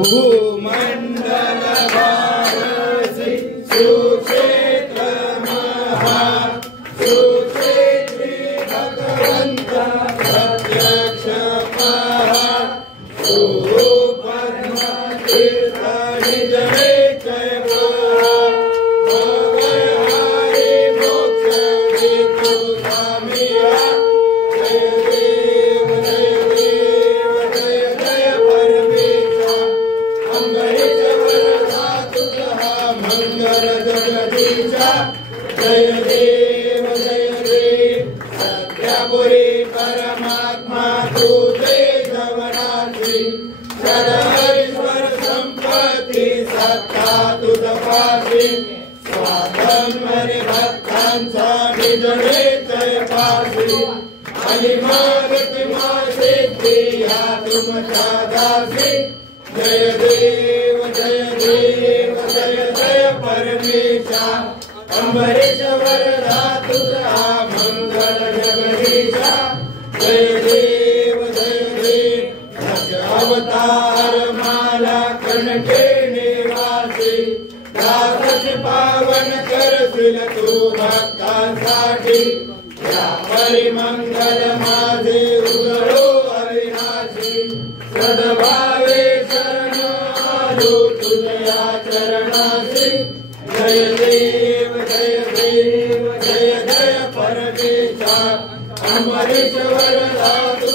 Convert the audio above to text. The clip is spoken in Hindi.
भूमंडल भारसी सुक्षेत्र महा सुक्षेत्री भगवंत प्रत्यक्ष महा सुपद्म तीर्थ निज जय भवहारी मोक्ष हेतु स्वामिया जय देव जय देव जय जय परमेश्वर अम्बरीश्वर धातु मंगल जगदीशा जय देव सत्यापुरी परमात्मा तू जय जवनाथी सदैश्वर संपत्ति सत्ता तुझ पाशी स्वातंत्र्य भक्तांचा निजळे जय पाशी आणि मागती सिद्धी या तुमच्या दासी जय देव जय जय परमेशा अम्बरीश्वर धातु मंगल जगदीशा जय देव अवतार माला कनके निवासी दास पावन करशील तू भक्तांसाठी या परिमंगल माझे उजळो अविनाशी सद्भावे शरण आलो तुझ्या चरणासी जय देव जय जय परमेशा अमरेश्वर धातु